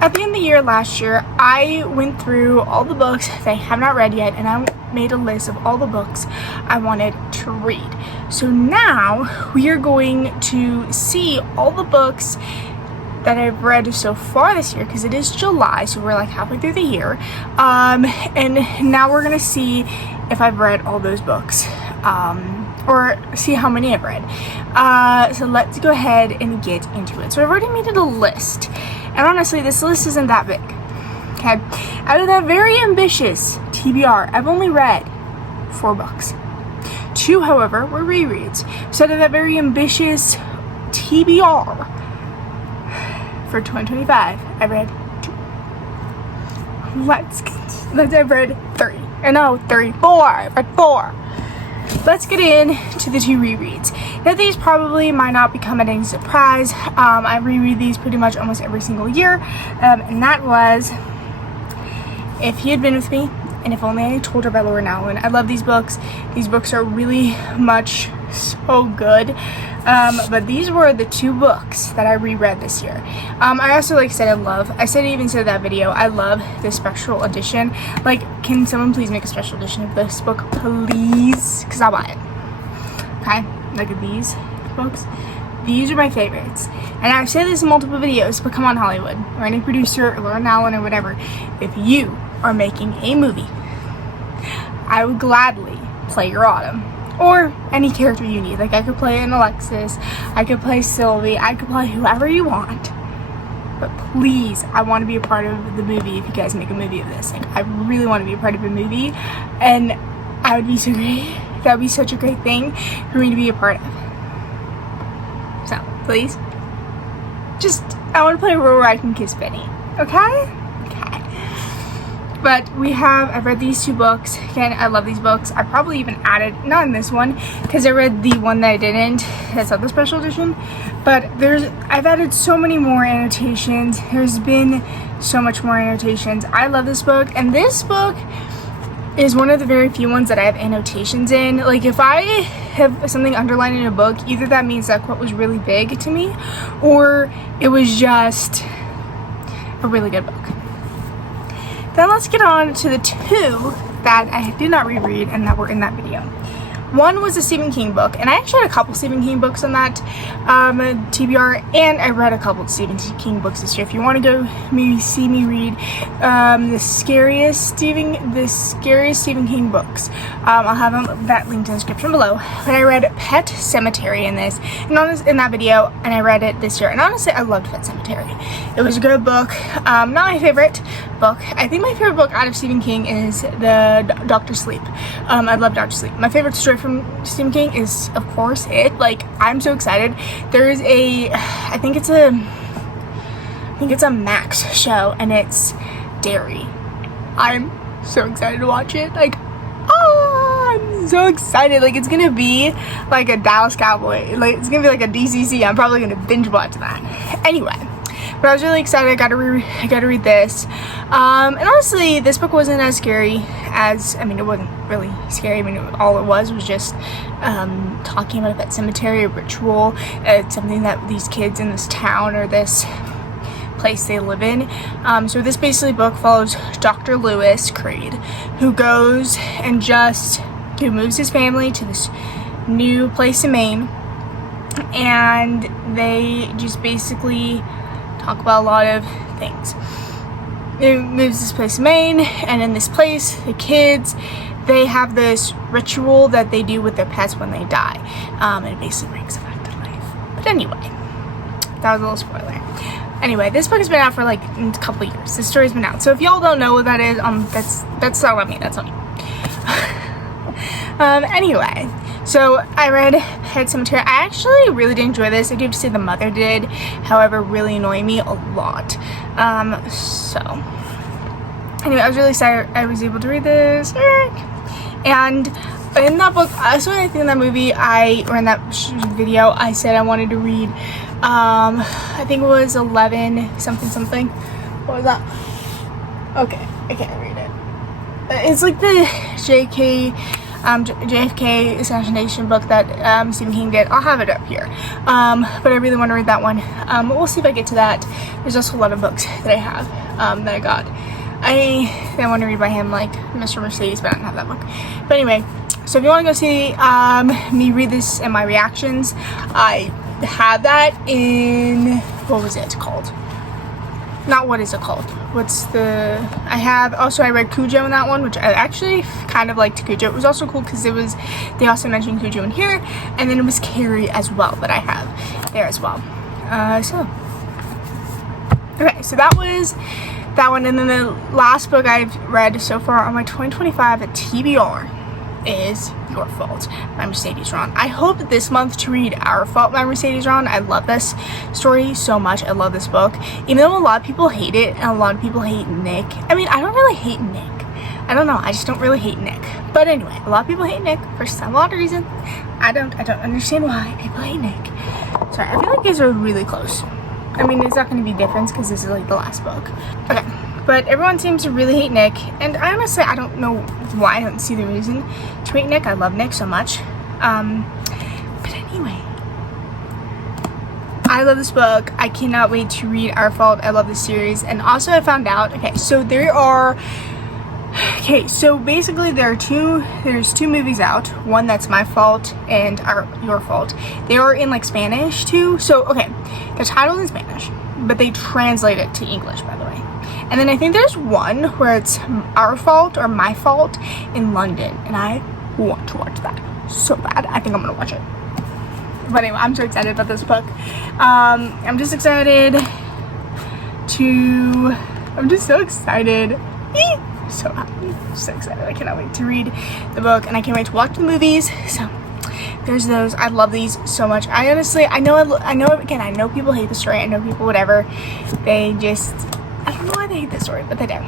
At the end of the year last year, I went through all the books that I have not read yet, and I made a list of all the books I wanted to read. So now we are going to see all the books that I've read so far this year, because it is July, so we're like halfway through the year. And now we're gonna see if I've read all those books, or see how many I've read. So let's go ahead and get into it. So I've already made a list. And honestly, this list isn't that big, okay? Out of that very ambitious TBR, I've only read 4 books. 2, however, were rereads. So out of that very ambitious TBR for 2025, I read 2. I've read 3. Or no, 3, 4. I've read 4. Let's get into the 2 rereads. Now, these probably might not become any surprise. I reread these pretty much almost every single year, and that was If He Had Been With Me, and If Only I Told Her by Laura Nowlin. I love these books. These books are really much so good. But these were the 2 books that I reread this year. I also, like I said, I even said in that video, I love this special edition. Like, can someone please make a special edition of this book, please? Because I'll buy it. Okay? Look at these books. These are my favorites. And I've said this in multiple videos, but come on, Hollywood, or any producer, or Laura Nowlin, or whatever. If you are making a movie, I would gladly play your Autumn. Or any character you need. Like, I could play an Alexis, I could play Sylvie, I could play whoever you want. But please, I want to be a part of the movie if you guys make a movie of this. Like, I really want to be a part of a movie. And I would be so great. That would be such a great thing for me to be a part of. So, please. I want to play a role where I can kiss Benny. Okay? But I've read these 2 books. Again, I love these books. I probably even added, not in this one, because I read the one that I didn't. That's not the special edition. But I've added so many more annotations. There's been so much more annotations. I love this book. And this book is one of the very few ones that I have annotations in. Like, if I have something underlined in a book, either that means that quote was really big to me, or it was just a really good book. Then let's get on to the 2 that I did not reread and that were in that video. One was a Stephen King book, and I actually had a couple Stephen King books on that TBR, and I read a couple Stephen King books this year. If you want to go see me read the scariest Stephen King books, I'll have that linked in the description below. But I read Pet Sematary in that video, and I read it this year. And honestly, I loved Pet Sematary. It was a good book. Not my favorite book. I think my favorite book out of Stephen King is the Dr. Sleep. I love Dr. Sleep. My favorite story from Stephen King is, of course, It. Like, I'm so excited. There's I think it's a Max show, and it's Dairy. I'm so excited to watch it. Like, I'm so excited. Like, it's gonna be like a Dallas Cowboy. Like, it's gonna be like a DCC. I'm probably gonna binge watch that. Anyway. But I was really excited. I got to read this. And honestly, this book wasn't as scary as, it wasn't really scary. All it was just talking about a pet cemetery, a ritual. It's something that these kids in this town or this place they live in. So this basically book follows Dr. Lewis Creed, who goes and who moves his family to this new place in Maine. And they just basically talk about a lot of things. It moves this place in Maine, and in this place, the kids, they have this ritual that they do with their pets when they die. And it basically brings them back to life. But anyway, that was a little spoiler. Anyway, this book has been out for like a couple of years. This story's been out. So if y'all don't know what that is, that's not on me. That's on you. Anyway, so I read Pet Sematary. I actually really did enjoy this. I do have to say the mother did, however, really annoy me a lot. So anyway, I was really excited I was able to read this. And in that book, so I think in that movie, or in that video, I said I wanted to read, I think it was 11 something. What was that? Okay, I can't read it. It's like the JK JFK assassination book that Stephen King did. I'll have it up here. But I really want to read that one. We'll see if I get to that. There's also a lot of books that I have that I got. I want to read by him, like Mr. Mercedes, but I don't have that book. But anyway, so if you want to go see me read this and my reactions, I have that in, what was it called? Not what is it called? I read Cujo in that one, which I actually kind of liked Cujo. It was also cool because they also mentioned Cujo in here, and then it was Carrie as well that I have there as well. Okay, so that was that one, and then the last book I've read so far on my 2025 TBR is Your Fault by Mercedes Ron. I hope this month to read Our Fault by Mercedes Ron. I love this story so much. I love this book. Even though a lot of people hate it and a lot of people hate Nick. I mean, I don't really hate Nick. I don't know. I just don't really hate Nick. But anyway, a lot of people hate Nick for some odd reason. I don't understand why people hate Nick. Sorry, I feel like these are really close. I mean, there's not going to be a difference because this is like the last book. Okay. But everyone seems to really hate Nick, and I honestly, I don't know why. I don't see the reason to hate Nick. I love Nick so much. But anyway, I love this book. I cannot wait to read Our Fault. I love this series. And also I found out, so basically there's two movies out. One that's My Fault and Your Fault. They are in like Spanish too. So, okay, the title's in Spanish, but they translate it to English, by the way. And then I think there's one where it's Our Fault or My Fault in London. And I want to watch that so bad. I think I'm going to watch it. But anyway, I'm so excited about this book. I'm just excited I'm just so excited. I'm so happy. I'm so excited. I cannot wait to read the book. And I can't wait to watch the movies. So there's those. I love these so much. I honestly, I know people hate the story. I know people, whatever. I don't know why they hate this story, but they do.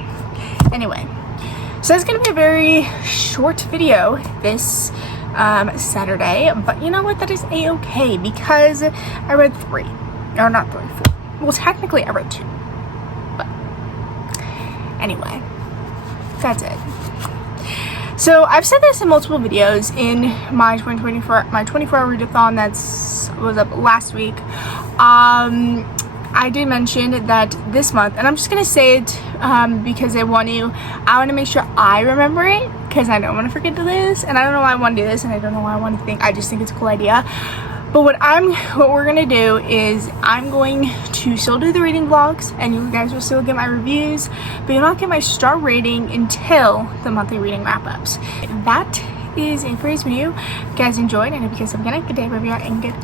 Anyway, so it's going to be a very short video this Saturday, but you know what? That is a-okay because I read 3. Or not 3, 4. Well, technically I read 2. But anyway, that's it. So I've said this in multiple videos in my 24-hour readathon that was up last week. I did mention that this month, and I'm just going to say it because I want to make sure I remember it because I don't want to forget to do this, and I don't know why I want to do this, and I don't know why I just think it's a cool idea. But what we're going to do is I'm going to still do the reading vlogs, and you guys will still get my reviews, but you'll not get my star rating until the monthly reading wrap-ups. That is it for this video. If you guys enjoyed, and if you guys have a good night, good day, wherever you are, and good